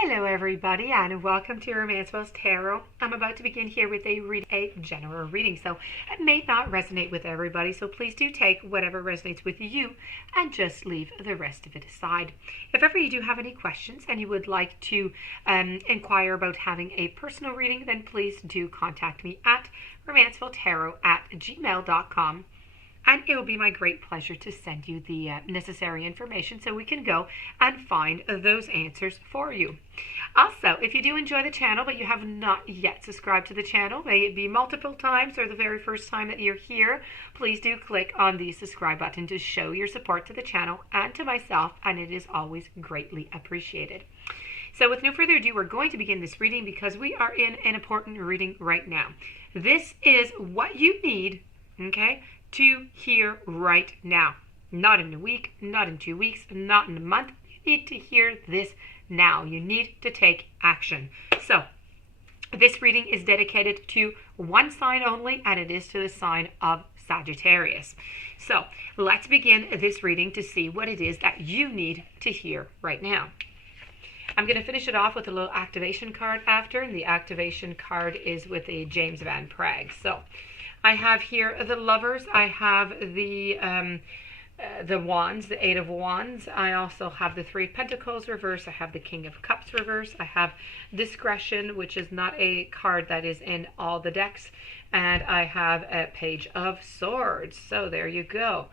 Hello everybody and welcome to Romancefull's Tarot. I'm about to begin here with a general reading, so it may not resonate with everybody, so please do take whatever resonates with you and just leave the rest of it aside. If ever you do have any questions and you would like to inquire about having a personal reading, then please do contact me at romancefulltarot@gmail.com. And it will be my great pleasure to send you the necessary information so we can go and find those answers for you. Also, if you do enjoy the channel but you have not yet subscribed to the channel, may it be multiple times or the very first time that you're here, please do click on the subscribe button to show your support to the channel and to myself, and it is always greatly appreciated. So with no further ado, we're going to begin this reading because we are in an important reading right now. This is what you need, okay, to hear right now. Not in a week, not in 2 weeks, not in a month. You need to hear this now. You need to take action. So this reading is dedicated to one sign only, and it is to the sign of Sagittarius. So let's begin this reading to see what it is that you need to hear right now. I'm going to finish it off with a little activation card after, and the activation card is with a James Van Praagh. So I have here the Lovers. I have the Wands, the Eight of Wands. I also have the Three of Pentacles reverse. I have the King of Cups reverse. I have Discretion, which is not a card that is in all the decks. And I have a Page of Swords. So there you go.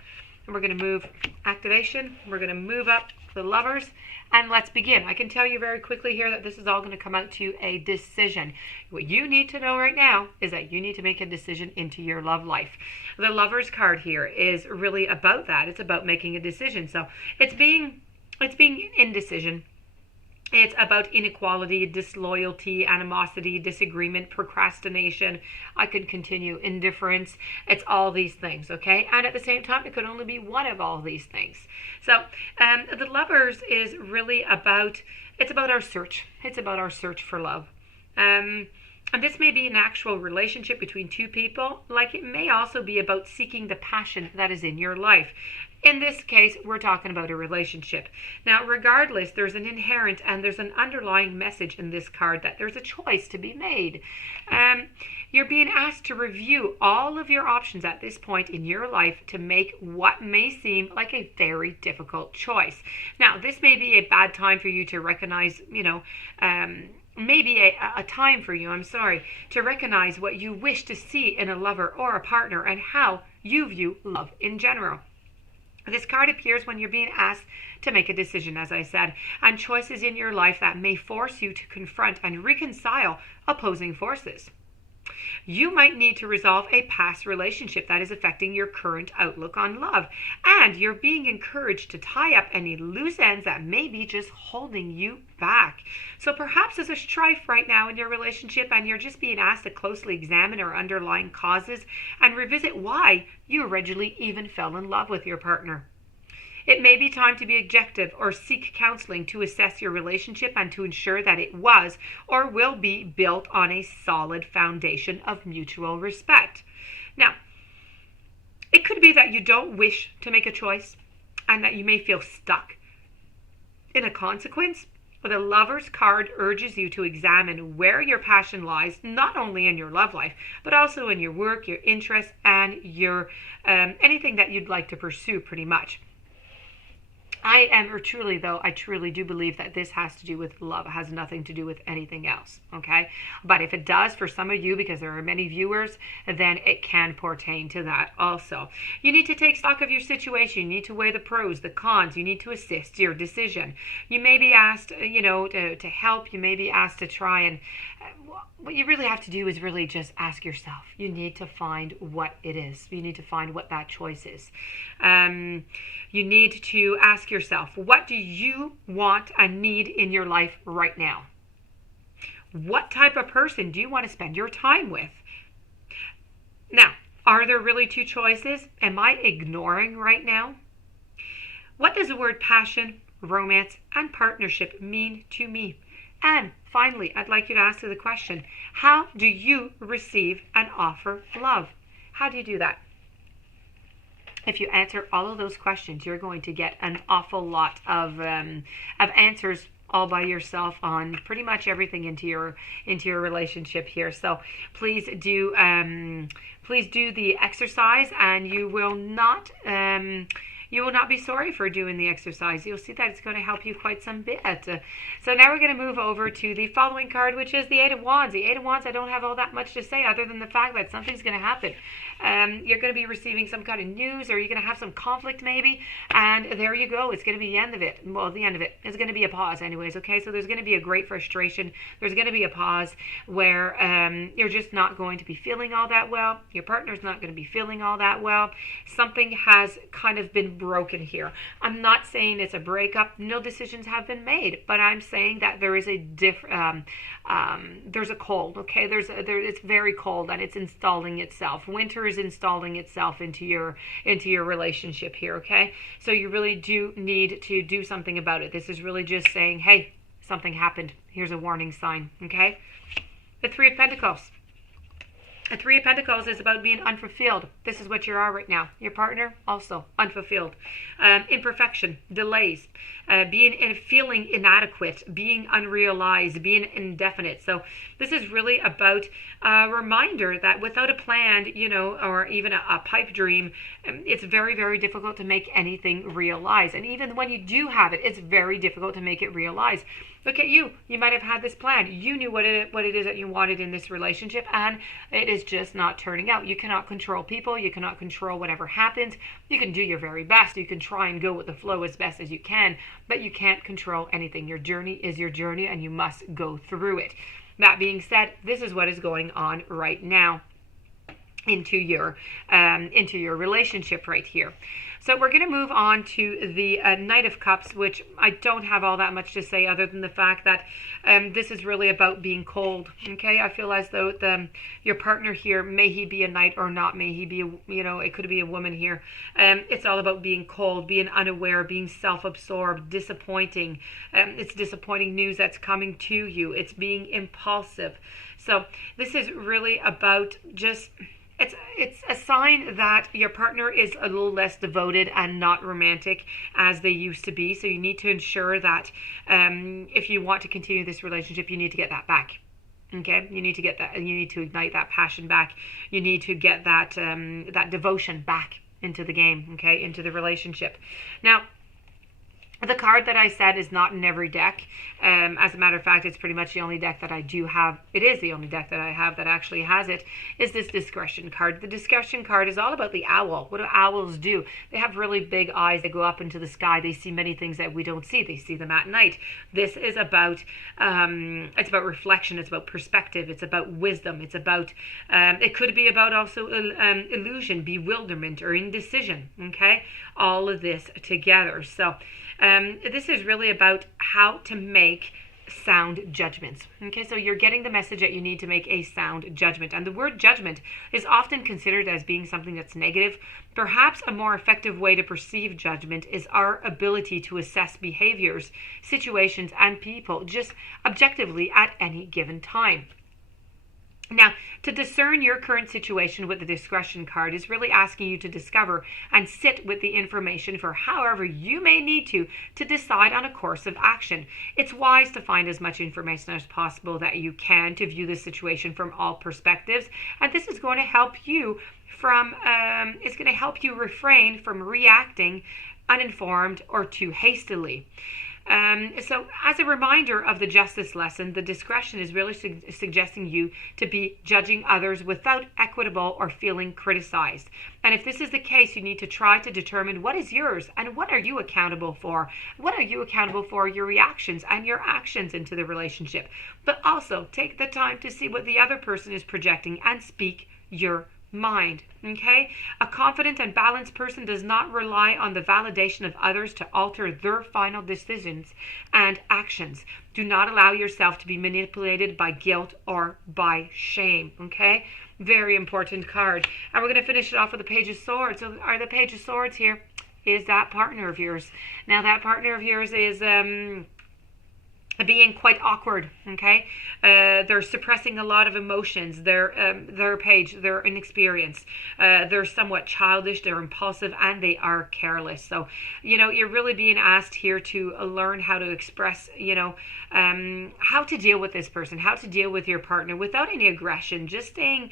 And we're going to move activation. We're going to move up the Lovers. And let's begin. I can tell you very quickly here that this is all going to come out to a decision. What you need to know right now is that you need to make a decision into your love life. The Lovers card here is really about that. It's about making a decision. So it's being indecision. It's about inequality, disloyalty, animosity, disagreement, procrastination. I could continue, indifference. It's all these things, okay? And at the same time, it could only be one of all these things. So the Lovers is really about, it's about our search. It's about our search for love. And this may be an actual relationship between two people, like it may also be about seeking the passion that is in your life. In this case, we're talking about a relationship. Now, regardless, there's an inherent and there's an underlying message in this card that there's a choice to be made. You're being asked to review all of your options at this point in your life to make what may seem like a very difficult choice. Now, this may be a bad time for you to recognize, maybe a time for you, to recognize what you wish to see in a lover or a partner and how you view love in general. This card appears when you're being asked to make a decision, as I said, and choices in your life that may force you to confront and reconcile opposing forces. You might need to resolve a past relationship that is affecting your current outlook on love, and you're being encouraged to tie up any loose ends that may be just holding you back. So perhaps there's a strife right now in your relationship and you're just being asked to closely examine our underlying causes and revisit why you originally even fell in love with your partner. It may be time to be objective or seek counseling to assess your relationship and to ensure that it was or will be built on a solid foundation of mutual respect. Now, it could be that you don't wish to make a choice and that you may feel stuck in a consequence. The Lovers card urges you to examine where your passion lies, not only in your love life, but also in your work, your interests, and your anything that you'd like to pursue pretty much. I truly do believe that this has to do with love. It has nothing to do with anything else, okay? But if it does for some of you, because there are many viewers, then it can pertain to that also. You need to take stock of your situation. You need to weigh the pros, the cons. You need to assist your decision. You may be asked, to help. You may be asked to try and... what you really have to do is really just ask yourself. You need to find what it is. You need to find what that choice is. You need to ask yourself, what do you want and need in your life right now? What type of person do you want to spend your time with? Now, are there really two choices? Am I ignoring right now? What does the word passion, romance, and partnership mean to me? And finally, I'd like you to answer the question, how do you receive and offer love? How do you do that? If you answer all of those questions, you're going to get an awful lot of answers all by yourself on pretty much everything into your relationship here. So please do the exercise, and you will not be sorry for doing the exercise. You'll see that it's going to help you quite some bit. So now we're going to move over to the following card, which is the Eight of Wands. The Eight of Wands, I don't have all that much to say other than the fact that something's going to happen. You're going to be receiving some kind of news, or you're going to have some conflict maybe, and there you go. It's going to be the end of it. Well, the end of it is going to be a pause anyways, okay? So there's going to be a great frustration. There's going to be a pause where you're just not going to be feeling all that well. Your partner's not going to be feeling all that well. Something has kind of been broken here. I'm not saying it's a breakup. No decisions have been made, but I'm saying that there is a there's a cold, okay? It's very cold, and it's installing itself. Winter is installing itself into your relationship here, okay? So you really do need to do something about it. This is really just saying, hey, something happened. Here's a warning sign, okay? The Three of Pentacles. The Three of Pentacles is about being unfulfilled. This is what you are right now. Your partner, also unfulfilled. Imperfection, delays, feeling inadequate, being unrealized, being indefinite. So this is really about a reminder that without a plan, or even a pipe dream, it's very, very difficult to make anything realize. And even when you do have it, it's very difficult to make it realize. Look at you. You might have had this plan. You knew what it is that you wanted in this relationship, and it is just not turning out. You cannot control people. You cannot control whatever happens. You can do your very best. You can try and go with the flow as best as you can, but you can't control anything. Your journey is your journey, and you must go through it. That being said, this is what is going on right now into your relationship right here. So we're going to move on to the Knight of Cups, which I don't have all that much to say other than the fact that this is really about being cold. Okay, I feel as though your partner here, may he be a knight or not, may he be, it could be a woman here. It's all about being cold, being unaware, being self-absorbed, disappointing. It's disappointing news that's coming to you. It's being impulsive. So this is really about just... It's a sign that your partner is a little less devoted and not romantic as they used to be. So you need to ensure that if you want to continue this relationship, you need to get that back. Okay, you need to get that, and you need to ignite that passion back. You need to get that that devotion back into the game. Okay, into the relationship. Now, the card that I said is not in every deck. As a matter of fact, it's pretty much the only deck that I do have. It is the only deck that I have that actually has it, is this discretion card. The discretion card is all about the owl. What do owls do? They have really big eyes. They go up into the sky. They see many things that we don't see. They see them at night. This is about, it's about reflection. It's about perspective. It's about wisdom. It's about, it could be about also illusion, bewilderment, or indecision. Okay? All of this together. So, this is really about how to make sound judgments. Okay, so you're getting the message that you need to make a sound judgment. And the word judgment is often considered as being something that's negative. Perhaps a more effective way to perceive judgment is our ability to assess behaviors, situations, and people just objectively at any given time. Now, to discern your current situation with the discretion card is really asking you to discover and sit with the information for however you may need to decide on a course of action. It's wise to find as much information as possible that you can to view the situation from all perspectives, and this is going to help you refrain from reacting uninformed or too hastily. So as a reminder of the justice lesson, the discretion is really suggesting you to be judging others without equitable or feeling criticized. And if this is the case, you need to try to determine what is yours and what are you accountable for. What are you accountable for? Your reactions and your actions into the relationship. But also take the time to see what the other person is projecting and speak your mind. Okay, a confident and balanced person does not rely on the validation of others to alter their final decisions and actions. Do not allow yourself to be manipulated by guilt or by shame. Okay, very important card. And we're going to finish it off with the Page of Swords. So are the Page of Swords here is that partner of yours. Now that partner of yours is being quite awkward. Okay, they're suppressing a lot of emotions. They're page, they're inexperienced, they're somewhat childish, they're impulsive, and they are careless. So you're really being asked here to learn how to express, how to deal with this person, how to deal with your partner without any aggression, just staying,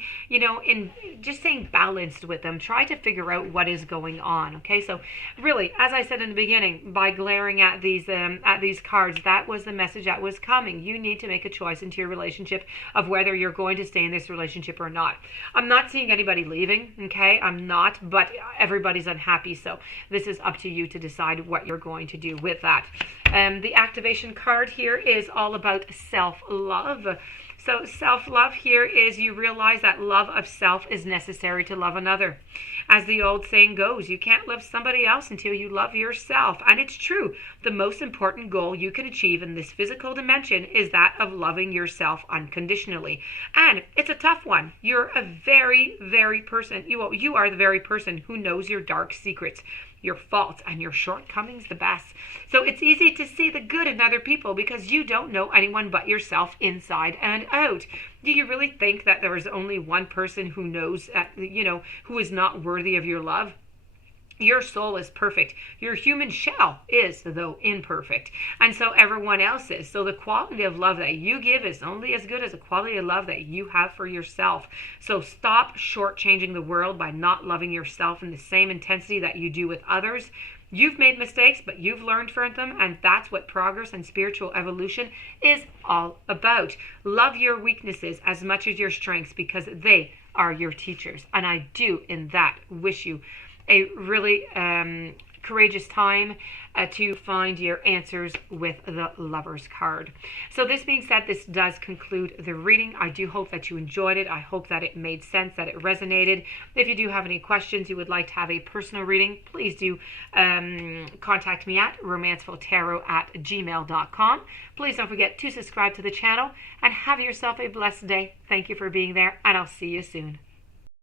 just staying balanced with them. Try to figure out what is going on. Okay, so really, as I said in the beginning, by glaring at these cards, that was the message that was coming. You need to make a choice into your relationship of whether you're going to stay in this relationship or not. I'm not seeing anybody leaving, okay? I'm not, but everybody's unhappy, so this is up to you to decide what you're going to do with that. The activation card here is all about self-love. So self-love here is you realize that love of self is necessary to love another. As the old saying goes, you can't love somebody else until you love yourself. And it's true. The most important goal you can achieve in this physical dimension is that of loving yourself unconditionally. And it's a tough one. You're a very, very person. You are the very person who knows your dark secrets, your faults, and your shortcomings the best. So it's easy to see the good in other people because you don't know anyone but yourself inside and out. Do you really think that there is only one person who knows, who is not worthy of your love? Your soul is perfect. Your human shell is, though, imperfect. And so everyone else is. So the quality of love that you give is only as good as the quality of love that you have for yourself. So stop shortchanging the world by not loving yourself in the same intensity that you do with others. You've made mistakes, but you've learned from them, and that's what progress and spiritual evolution is all about. Love your weaknesses as much as your strengths because they are your teachers. And I do, in that, wish you a really courageous time to find your answers with the Lover's card. So this being said, this does conclude the reading. I do hope that you enjoyed it. I hope that it made sense, that it resonated. If you do have any questions, you would like to have a personal reading, please do contact me at romancefulltarot@gmail.com. Please don't forget to subscribe to the channel and have yourself a blessed day. Thank you for being there, and I'll see you soon.